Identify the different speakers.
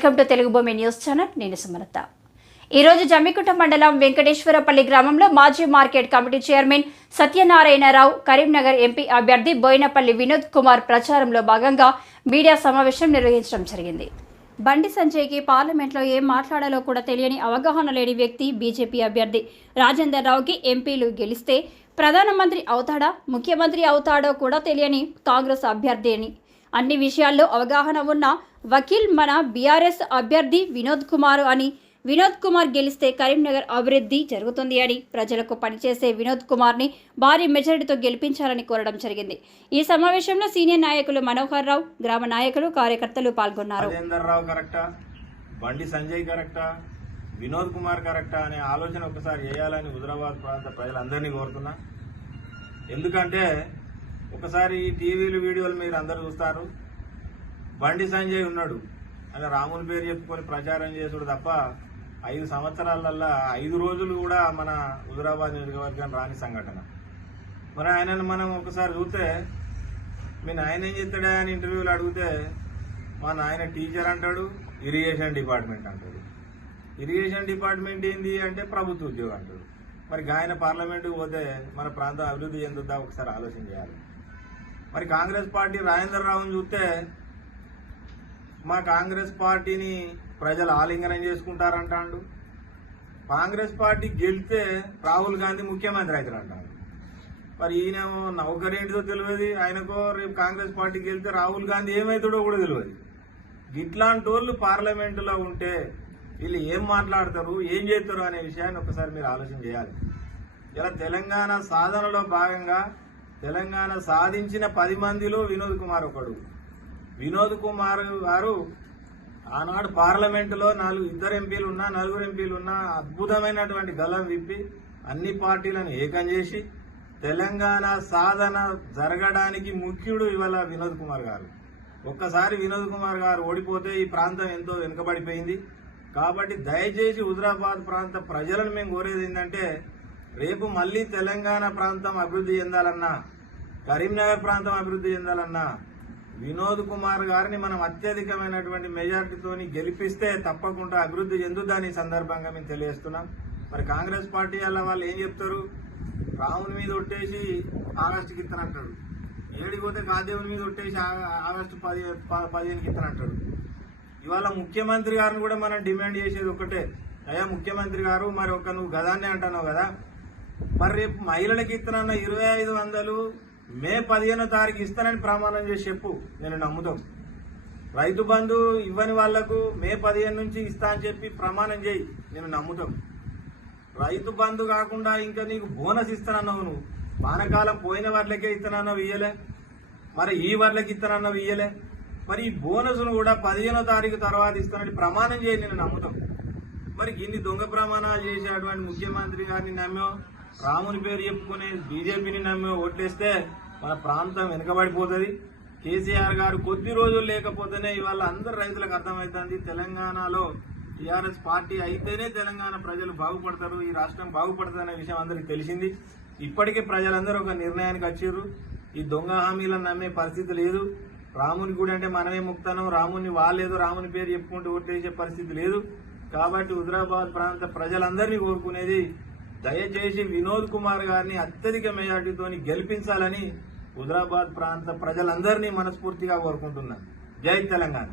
Speaker 1: Welcome to Telugu భూమి news channel. నేను సుమలత. ఈరోజు జమ్మికుంట మండలం వెంకటేశ్వరపల్లి గ్రామంలో మాజీ market committee chairman Satyanarayanarao Karimnagar MP అభ్యర్థి బోయినపల్లి వినోద్ కుమార్ ప్రచారంలో భాగంగా మీడియా సమావేశం నిర్వహించడం జరిగింది. బండి సంజయ్కి పార్లమెంట్లో ఏం మాట్లాడాలో కూడా తెలియని అవగాహన లేని వ్యక్తి బీజేపీ అభ్యర్థి రాజేందర్ రావుకి ఎంపీలు గెలిస్తే ప్రధానమంత్రి అవుతాడా ముఖ్యమంత్రి అవుతాడో కూడా తెలియని కాంగ్రెస్ అభ్యర్థి అని అన్ని విషయాల్లో అవగాహన ఉన్న వకీల్ మన బీఆర్ఎస్ అభ్యర్థి వినోద్ కుమార్ అని వినోద్ కుమార్ గెలిస్తే కరీంనగర్ అభివృద్ధి జరుగుతుంది అని ప్రజలకు పనిచేసే వినోద్ కుమార్ని భారీ మెజారిటీతో గెలిపించాలని కోరడం జరిగింది. ఈ సమావేశంలో సీనియర్ నాయకులు మనోహర్ రావు గ్రామ నాయకులు కార్యకర్తలు పాల్గొన్నారు.
Speaker 2: రావు బండి సంజయ్ కరెక్టా? వినోద్ కుమార్ కరెక్టా అనే ఆలోచన ఒకసారి చేయాలని హుజరాబాద్ ప్రాంత ప్రజలందరినీ కోరుతున్నా. ఎందుకంటే ఒకసారి టీవీలు వీడియోలు మీరు అందరూ చూస్తారు. బండి సంజయ్ ఉన్నాడు. అలా రాముల పేరు చెప్పుకొని ప్రచారం చేసుడు తప్ప ఐదు సంవత్సరాలల్లా ఐదు రోజులు కూడా మన హుజురాబాద్ నియోజకవర్గం రాని సంఘటన. మరి ఆయనను మనం ఒకసారి చూస్తే మీ నాయన ఏం చెప్తాడా అని ఇంటర్వ్యూలు అడిగితే మా నాయన టీచర్ అంటాడు ఇరిగేషన్ డిపార్ట్మెంట్ అంటాడు. ఇరిగేషన్ డిపార్ట్మెంట్ ఏంది అంటే ప్రభుత్వ ఉద్యోగం అంటాడు. మరి ఆయన పార్లమెంటుకు పోతే మన ప్రాంతం అభివృద్ధి చెందుద్దా? ఒకసారి ఆలోచన చేయాలి. మరి కాంగ్రెస్ పార్టీ రాజేంద్ర రావుని చూస్తే మా కాంగ్రెస్ పార్టీని ప్రజలు ఆలింగనం చేసుకుంటారంటాడు. కాంగ్రెస్ పార్టీ గెలిస్తే రాహుల్ గాంధీ ముఖ్యమంత్రి అవుతారు అంటాడు మరి ఈయనేమో నౌకరేంటిదో తెలియదు ఆయనకో రేపు కాంగ్రెస్ పార్టీ గెలిస్తే రాహుల్ గాంధీ ఏమవుతాడో కూడా తెలియదు. ఇట్లాంటి వాళ్ళు పార్లమెంటులో ఉంటే వీళ్ళు ఏం మాట్లాడతారు ఏం చేస్తారు అనే విషయాన్ని ఒకసారి మీరు ఆలోచన చేయాలి. ఇలా తెలంగాణ సాధనలో భాగంగా తెలంగాణ సాధించిన పది మందిలో వినోద్ కుమార్ ఒకడు. వినోద్ కుమార్ గారు ఆనాడు పార్లమెంటులో నాలుగు ఇద్దరు ఎంపీలు ఉన్నా నలుగురు ఎంపీలు ఉన్నా అద్భుతమైనటువంటి గలం విప్పి అన్ని పార్టీలను ఏకం చేసి తెలంగాణ సాధన జరగడానికి ముఖ్యుడు ఇవాళ వినోద్ కుమార్ గారు. ఒక్కసారి వినోద్ కుమార్ గారు ఓడిపోతే ఈ ప్రాంతం ఎంతో వెనుకబడిపోయింది. కాబట్టి దయచేసి హుజరాబాద్ ప్రాంత ప్రజలను మేము కోరేది ఏంటంటే రేపు మళ్ళీ తెలంగాణ ప్రాంతం అభివృద్ధి చెందాలన్నా కరీంనగర్ ప్రాంతం అభివృద్ధి చెందాలన్నా వినోద్ కుమార్ గారిని మనం అత్యధికమైనటువంటి మెజార్టీతోని గెలిపిస్తే తప్పకుండా అభివృద్ధి చెందుదని సందర్భంగా మేము తెలియజేస్తున్నాం. మరి కాంగ్రెస్ పార్టీ వల్ల వాళ్ళు ఏం చెప్తారు? రాముని మీద ఒట్టేసి ఆగస్టుకి ఇస్తానంటాడు ఏడిపోతే కాదేవుని మీద ఒట్టేసి ఆగస్టు పది పదిహేనుకి ఇస్తానంటాడు ఇవాళ ముఖ్యమంత్రి గారిని కూడా మనం డిమాండ్ చేసేది ఒకటే అయ్యా ముఖ్యమంత్రి గారు మరి ఒక నువ్వు గదాన్ని అంటున్నావు కదా. మరి రేపు మహిళలకు ఇస్తానన్న ఇరవై ఐదు వందలు మే పదిహేనో తారీఖు ఇస్తానని ప్రమాణం చేసి చెప్పు. నేను నమ్ముతాం. రైతు బంధు ఇవ్వని వాళ్ళకు మే పదిహేను నుంచి ఇస్తా అని చెప్పి ప్రమాణం చేయి. నేను నమ్ముతాం. రైతు బంధు కాకుండా ఇంకా నీకు బోనస్ ఇస్తానన్నావు నువ్వు. వానకాలం పోయిన వాళ్ళకే ఇస్తానన్నావు ఇయ్యలే. మరి ఈ వాళ్ళకి ఇస్తానన్నావు ఇయ్యలే. మరి ఈ బోనస్ను కూడా పదిహేనో తారీఖు తర్వాత ఇస్తానని ప్రమాణం చేయి. నేను నమ్ముతాం. మరి ఇన్ని దొంగ ప్రమాణాలు చేసేటువంటి ముఖ్యమంత్రి గారిని నమ్మావు రాముని పేరు చెప్పుకుని బీజేపీని నమ్మి ఓట్లేస్తే మన ప్రాంతం వెనుకబడిపోతుంది. కేసీఆర్ గారు కొద్ది రోజులు లేకపోతేనే ఇవాళ అందరు రైతులకు అర్థమవుతుంది తెలంగాణలో టీఆర్ఎస్ పార్టీ అయితేనే తెలంగాణ ప్రజలు బాగుపడతారు ఈ రాష్ట్రం బాగుపడుతుంది అనే విషయం అందరికి తెలిసింది. ఇప్పటికే ప్రజలందరూ ఒక నిర్ణయానికి వచ్చారు ఈ దొంగ హామీలను నమ్మే పరిస్థితి లేదు. రాముని గుడి అంటే మనమే ముక్తానం రాముని వాళ్ళేదో రాముని పేరు చెప్పుకుంటూ ఓట్లేసే పరిస్థితి లేదు. కాబట్టి హుజరాబాద్ ప్రాంత ప్రజలందరినీ కోరుకునేది దయచేసి వినోద్ కుమార్ గారిని అత్యధిక మెజార్టీతో గెలిపించాలని హుజరాబాద్ ప్రాంత ప్రజలందరినీ మనస్ఫూర్తిగా కోరుకుంటున్నాను జై తెలంగాణ.